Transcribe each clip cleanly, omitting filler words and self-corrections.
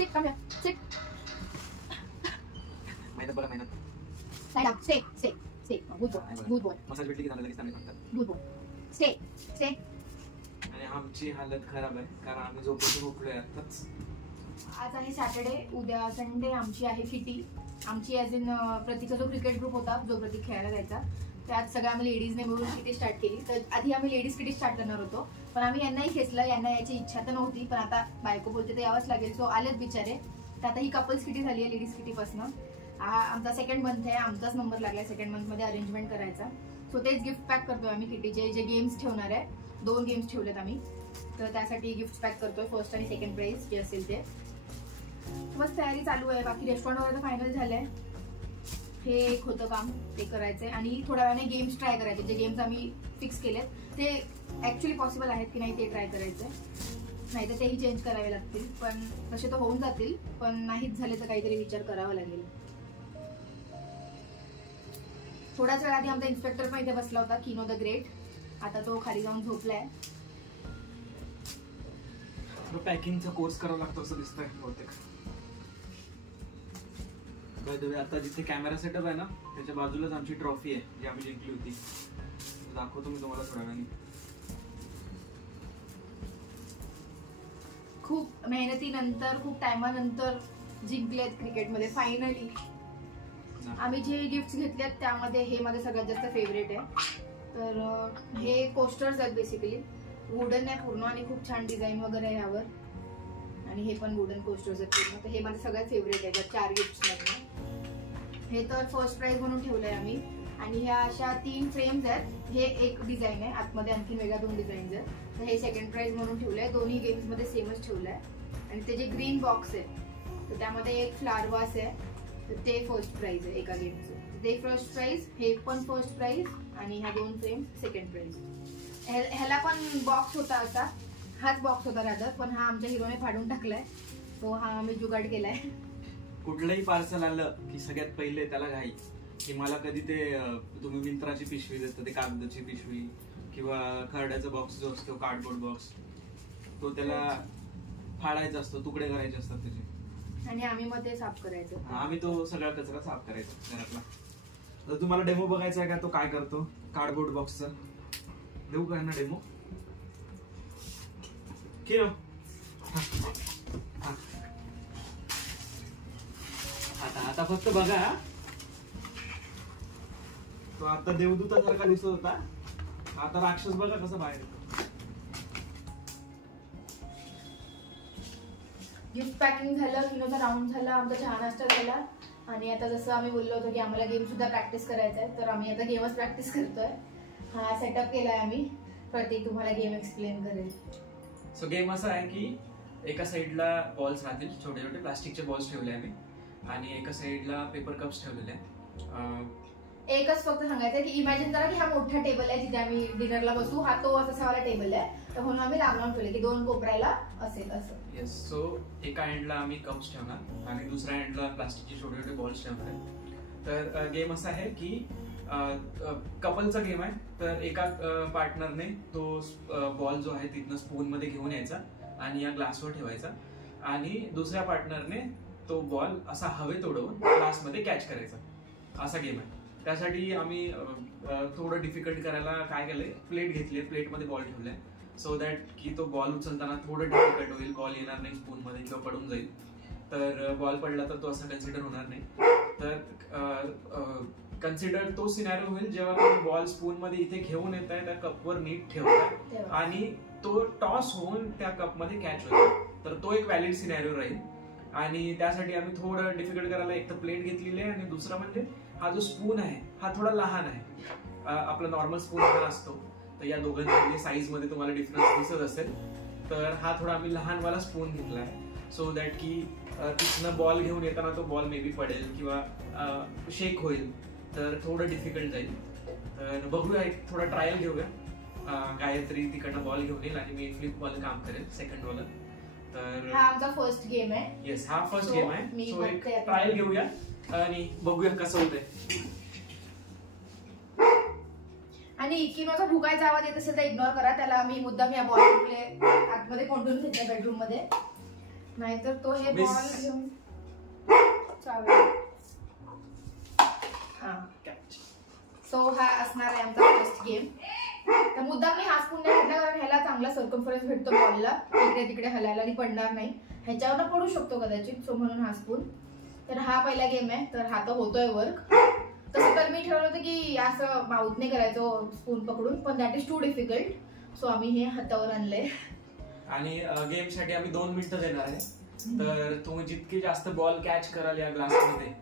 Sit, come here. Sit. मेहनत बघा मेहनत. Lie down. Stay. Stay. Stay. Good boy. Good boy. Massage भेटली की झालं लगेच चांगले सांगतात. Good boy. Stay. Stay. आणि आमची हालत खराब आहे कारण आम्ही झोपेतून उठलोय आताच. आज आहे सॅटर्डे, उद्या संडे. आमची आहे किटी. आमची ॲज इन प्रतीकचा जो क्रिकेट ग्रुप होता जो प्रतीक खेळायला जायचा त्यात सगळ्या आम्ही लेडीजने मिळून किटी स्टार्ट केली. तर आधी आम्ही लेडीज किटी स्टार्ट करणार होतो पण आम्ही यांनाही खेचलं. यांना याची इच्छा तर नव्हती पण आता बायको बोलते तर यावंच लागेल. सो आलेच बिचारे. तर आता ही कपल्स किटी झाली आहे लेडीज किटीपासून. आमचा सेकंड मंथ आहे. आमचाच नंबर लागला सेकंड मंथमध्ये अरेंजमेंट करायचा. सो तेच गिफ्ट पॅक करतोय आम्ही किटीचे. जे गेम्स ठेवणार आहे 2 गेम्स ठेवलेत आम्ही तर त्यासाठी गिफ्ट पॅक करतोय. फर्स्ट आणि सेकंड प्राइज जे असेल ते. बस तयारी चालू आहे. बाकी रेस्टॉरंट वगैरे फायनल झालंय. हे एक होतं काम ते करायचंय आणि थोड्या वेळाने गेम्स ट्राय करायचे. जे गेम्स आम्ही फिक्स केलेत ते ऍक्च्युली पॉसिबल आहेत की नाही ते ट्राय करायचंय. नाही तर तेही चेंज करावे लागतील पण तसे तर होऊन जातील पण नाहीच झाले तर काहीतरी विचार करावा लागेल. थोड्याच वेळ आधी आमचा इन्स्पेक्टर पण इथे बसला होता किनो द ग्रेट. आता तो खाली जाऊन झोपलाय. पॅकिंगचा कोर्स करावा लागतो असं दिसतंय बहुतेक. आता जिथे कॅमेरा सेटअप आहे ना त्याच्या बाजूलाच आमची ट्रॉफी आहे जी आम्ही जिंकली होती. दाखवतो मी तुम्हाला थोड्या वेळाने. खूप मेहनतीनंतर खूप टायमानंतर जिंकलेत क्रिकेटमध्ये फायनली. आम्ही जे गिफ्ट घेतलेत त्यामध्ये हे माझं सगळ्यात जास्त फेवरेट आहे. तर हे कोस्टर्स आहेत बेसिकली. वुडन आहे पूर्ण आणि खूप छान डिझाईन वगैरे आहे यावर. आणि हे पण वुडन कोस्टर्स आहेत पूर्ण. तर हे माझं सगळ्यात फेवरेट आहे 4 गिफ्ट्समधनं. हे तर फर्स्ट प्राइज म्हणून ठेवलंय आम्ही. आणि ह्या अशा 3 फ्रेम्स आहेत. हे एक डिझाईन आहे आतमध्ये आणखी वेगळ्या 2 डिझाईन्स आहेत. तर हे सेकंड प्राइज म्हणून ठेवलंय. दोन्ही गेम्समध्ये सेमच ठेवलंय. आणि ते जे ग्रीन बॉक्स आहे तर त्यामध्ये एक फ्लावर वास आहे तर ते फर्स्ट प्राइज आहे एका गेमचं. ते फर्स्ट प्राइज. हे पण फर्स्ट प्राइज आणि ह्या 2 फ्रेम्स सेकंड प्राइज. ह्याला पण बॉक्स होता असा. हाच बॉक्स होता रादर पण हा आमच्या हिरोने फाडून टाकलाय. तो हा आम्ही जुगाड केलाय. कुठलंही पार्सल आलं की सगळ्यात पहिले त्याला घाई की मला कधी ते तुम्ही मिंत्राची पिशवी देता ते कागदाची पिशवी किंवा खरड्याचा बॉक्स जो असतो कार्डबोर्ड बॉक्स तो त्याला फाडायचा असतो. तुकडे करायचे असतात त्याचे आणि आम्ही मग ते साफ करायचं. आम्ही तो सगळा कचरा साफ करायचा घरातला. तर तुम्हाला डेमो बघायचा आहे का तो काय करतो कार्डबोर्ड बॉक्सचा? देऊ का ना डेमो? आता फक्त बघा. तो आता देवदूतासारखा दिसत होता. आता राक्षस बघा कसं बाहेर येतो. गिफ्ट पॅकिंग झालं. किलोचा राऊंड झाला. आमचा चहा नाश्ता झाला. आणि आता जसं आम्ही बोललो होतो की आम्हाला गेम सुद्धा प्रॅक्टिस करायचा आहे तर आम्ही आता गेमच प्रॅक्टिस करतोय. हा सेटअप केलाय आम्ही. प्रतीक तुम्हाला गेम एक्सप्लेन करेल. सो गेम असा आहे की एका साइडला बॉल्स राहतील. छोटे छोटे प्लास्टिकचे बॉल्स ठेवले आम्ही आणि एका साइडला पेपर कप्स ठेवलेले आहेत. एकच फक्त सांगायचं की इमॅजिन करा की हा मोठा टेबल आहे जिथे आम्ही डिनरला बसू. हा तो असा वाला टेबल आहे तर म्हणून आम्ही लांबून ठेवले की 2 कोपऱ्याला असेल असं. येस. सो एका एंडला आम्ही कप्स ठेवणार आणि दुसऱ्या एंडला प्लास्टिकचे छोटे छोटे बॉल्स ठेवणार. तर गेम असा आहे की कपलचा गेम आहे. तर एका पार्टनरने तो बॉल जो आहे तिथनं स्पून मध्ये घेऊन यायचा आणि या ग्लासवर ठेवायचा आणि दुसऱ्या पार्टनरने तो बॉल असा हवेत उडवून ग्लासमध्ये कॅच करायचा. असा गेम आहे. त्यासाठी आम्ही थोडं डिफिकल्ट करायला काय केलंय प्लेट घेतली. प्लेटमध्ये बॉल ठेवलाय सो दॅट की तो बॉल उचलताना थोडं डिफिकल्ट होईल. बॉल येणार नाही स्पून मध्ये किंवा पडून जाईल. तर बॉल पडला तर तो असं कन्सिडर होणार नाही. तर कन्सिडर तो सिनारिओ होईल जेव्हा तुम्ही बॉल स्पून मध्ये इथे घेऊन येताय त्या कपवर नीट ठेवताय आणि तो टॉस होऊन त्या कप मध्ये कॅच होतो. तर तो एक व्हॅलिड सिनारिओ राहील. आणि त्यासाठी आम्ही थोडं डिफिकल्ट करायला एक तर प्लेट घेतलेली आहे आणि दुसरा म्हणजे हा जो स्पून आहे हा थोडा लहान आहे. आपला नॉर्मल स्पून हा असतो तर या दोघांच्या साईज मध्ये तुम्हाला डिफरन्स दिसत असेल. तर हा थोडा आम्ही लहानवाला स्पून घेतला आहे सो दॅट की तिथनं बॉल घेऊन येताना तो बॉल मे बी पडेल किंवा शेक होईल तर थोडं डिफिकल्ट जाईल. तर बघूया एक थोडा ट्रायल घेऊया. गायत्री तिकडनं बॉल घेऊन येईल आणि मी फ्लिप बॉल काम करेल सेकंड बॉल. तर हा आमचा फर्स्ट गेम आहे. येस हा फर्स्ट गेम आहे. सो एक ट्रायल घेऊया आणि बघूया कसं होतंय. आणि इकिनोचा भुकायचा आवाज येत असेल तर इग्नोर करा. त्याला आम्ही मुद्दाम या बॉल आतमध्ये कोंडून घेतला बेडरूम मध्ये नाहीतर तो हे Miss. बॉल घेऊन चालेल. हा सो हा असणार आहे आमचा फर्स्ट गेम. तर मुद्दाम मी हा स्पून नाही घेतला कारण ह्याला चांगला सर्कम्फरन्स भेटतो बॉलला, इकडे तिकडे हलायला आणि पडणार नाही, ह्याच्यावर पडू शकतो कदाचित, सो म्हणून हा स्पून. तर हा पहिला गेम आहे. तर हा तर होतोय वर्क. तसं तर मी ठरवलं होतं की असं माउथने करायचो स्पून पकडून, पण that is too difficult, so आम्ही हे हातावर आणलंय. आणि गेम साठी आम्ही 2 मिनिटं देणार आहे. तर तुम्ही जितके जास्त बॉल कॅच कराल या ग्लासमध्ये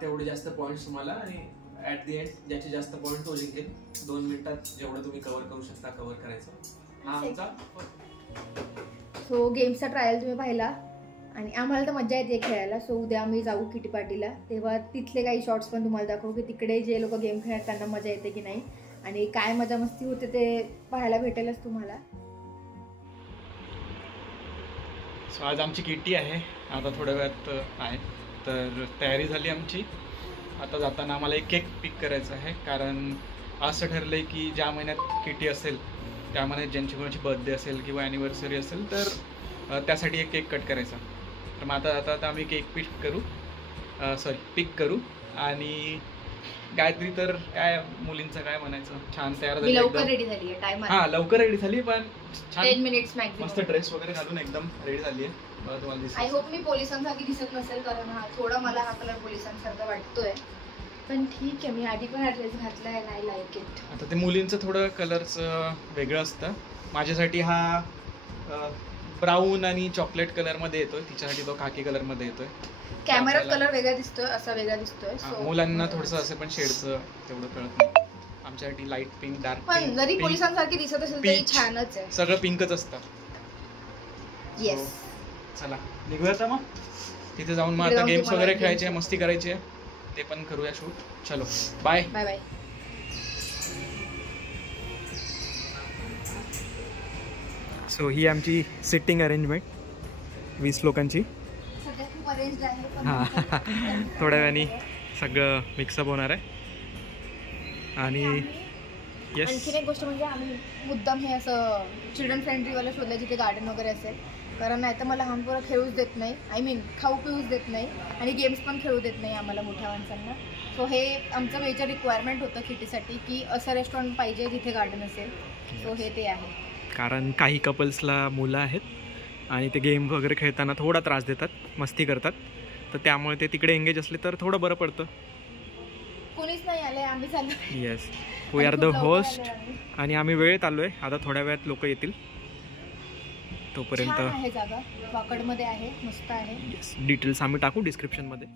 तेवढे जास्त पॉइंट्स तुम्हाला, आणि ऍट दी एंड ज्याचे जास्त पॉइंट तो जिंकेल. 2 मिनिटात जेवढं तुम्ही कव्हर करू शकता कव्हर करायचं. हा आमचा सो गेमचा ट्रायल तुम्ही पाहिला आणि आम्हाला तर मजा येते खेळायला. सो उद्या आम्ही जाऊ किटी पार्टीला, तेव्हा तिथले काही शॉट्स पण तुम्हाला दाखवू की तिकडे जे लोक गेम खेळतात त्यांना मजा येते की नाही आणि काय मजा मस्ती होते ते पाहायला भेटेलच तुम्हाला. सो आज आमची किटी आहे, आता थोड्या वेळात आहे. तर तयारी झाली आमची. आता जाताना आम्हाला एक केक पिक करायचा आहे, कारण असं ठरलं आहे की ज्या महिन्यात किटी असेल त्या महिन्यात ज्यांची कोणाची बर्थडे असेल किंवा ॲनिव्हर्सरी असेल तर त्यासाठी एक केक कट करायचा. तर मग आता आम्ही केक पिक करू. आणि गायत्री तर काय मुलींचं काय म्हणायचं, छान तयार झाली, लवकर रेडी झाली आहे टाइम. हां लवकर रेडी झाली, पण 10 मिनिट्स मॅक्सिमम. मस्त ड्रेस वगैरे घालून एकदम रेडी झाली आहे. तुम्हाला दिसेल. आय होप मी पोलिसांसारखी दिसत नसेल, कारण हा थोडा मला हा कलर पोलिसांसारखा वाटतोय, पण ठीक आहे. मी आधी पण हा ड्रेस घातलाय आणि आय लाईक इट. आता ते मुलींचं थोडं कलरचं वेगळं असतं. माझ्यासाठी हा ब्राऊन आणि चॉकलेट कलरमध्ये येतोय, तिच्यासाठी तो खाकी कलरमध्ये येतोय. कॅमेरात कलर वेगळा दिसतोय, असा वेगळा दिसतोय. मुलांना थोडंसं असं पण शेडचं तेवढं कळत नाही. आमच्यासाठी लाईट पिंक, डार्क पण जरी पोलिसांसारखी दिसत असेल तरी छानच आहे. सगळं पिंकच असतं. येस. चला निघूया आता मग. तिथे जाऊन मग आता गेम्स वगैरे खेळायचे, मस्ती करायची आहे, ते पण करूया शूट. चलो बाय बाय बाय. सो ही आमची सिटिंग अरेंजमेंट 20 लोकांची. हां थोड्या वेळाने सगळं मिक्सअप होणार आहे. आणि येस, आणखीन एक गोष्ट म्हणजे आम्ही मुद्दाम हे असं चिल्ड्रन फ्रेंडलीवाला शोधलं जिथे गार्डन वगैरे असेल, कारण नाही तर मला लहान पोरं खेळूच देत नाही, आय मीन खाऊ पिऊच देत नाही आणि गेम्स पण खेळू देत नाही आम्हाला मोठ्या माणसांना. सो हे आमचं मेजर रिक्वायरमेंट होतं किटीसाठी की असं रेस्टॉरंट पाहिजे जिथे गार्डन असेल. सो हे ते आहे. कारण काही कपल्सला मुलं आहेत आणि ते गेम वगैरे खेळताना थोडा त्रास देतात, मस्ती करतात, तर त्यामुळे ते तिकडे एंगेज असले तर थोडं बरं पडतं. कोणीच नाही आले, आम्ही चाललो. Yes, we are the host आणि आम्ही वेळेत आलो आहे. आता थोड्या वेळात लोक येतील, तोपर्यंत आहे जागा वाकडमध्ये आहे, मस्त आहे. येस, डिटेल्स आम्ही टाकू डिस्क्रिप्शनमध्ये.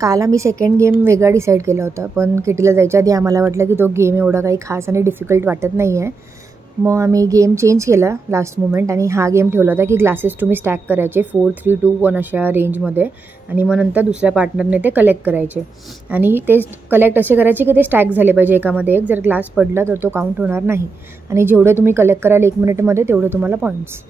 काल आम्ही सेकंड गेम वेगळा डिसाईड केला होता, पण किटीला जायच्या आधी आम्हाला वाटलं की तो गेम एवढा काही खास आणि डिफिकल्ट वाटत नाही आहे. मग आम्ही गेम चेंज केला लास्ट मोमेंट आणि हा गेम ठेवला होता की ग्लासेस तुम्ही स्टॅक करायचे 4, 3, 2, 1 अशा रेंजमध्ये आणि मग नंतर दुसऱ्या पार्टनरने ते कलेक्ट करायचे आणि ते कलेक्ट असे करायचे की ते स्टॅक झाले पाहिजे एकामध्ये एक. जर ग्लास पडला तर तो काउंट होणार नाही आणि जेवढे तुम्ही कलेक्ट कराल 1 मिनिटमध्ये तेवढे तुम्हाला पॉईंट्स.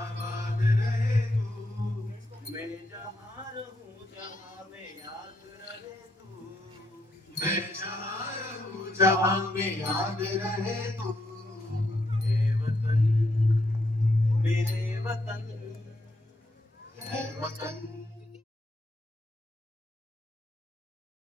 आबाद रहे तू, मैं जहाँ रहूं जहाँ में याद रहे तू, मैं जहाँ रहूं जहाँ में याद रहे तू। हे वतन मेरे वतन, हे वतन